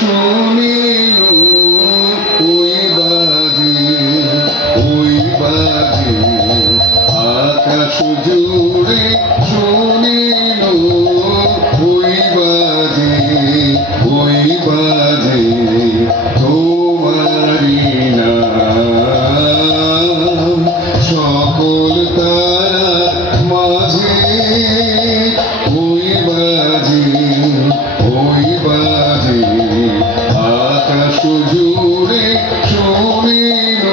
শুনিল ওই বাজে আকাশ জুড়ে শুনিল ওই বাজে তোমারি নাম সকল তারার মাঝে ওই বাজে আকাশ জুড়ে শুনিল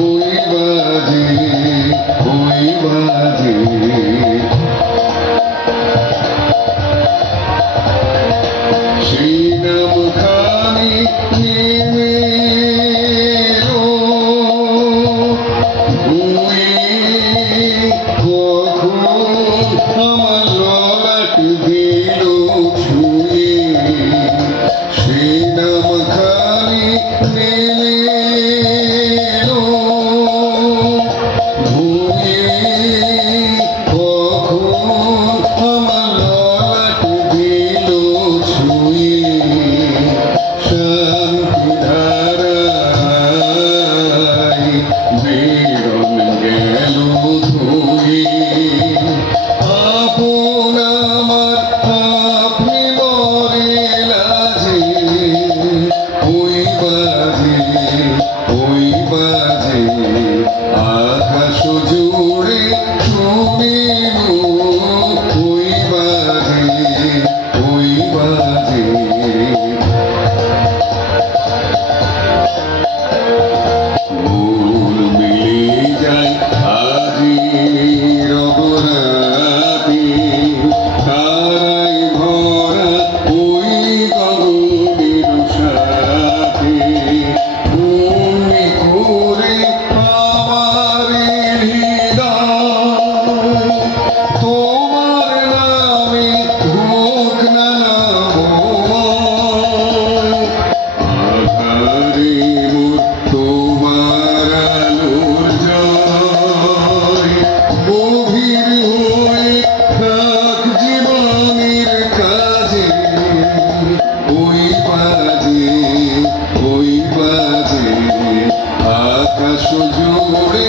ওই বাজে সেই নামখানি নেমে কখন আমার ললাট দিল ছুঁয়ে সেই নামখানি নেমে আকাশ জুড়ে শুনিল ওই বাজে মন মিলে যায় আজি রবরাতে তারাই ভরা ওই গগনের সাথে ভূমি করে আমার হৃদয় তোমার নামে হোক না আধারে মোর তোমার আলোর জয় গভীর হয়ে থাক জীবনের কাজে ওই বাজে আকাশ জুড়ে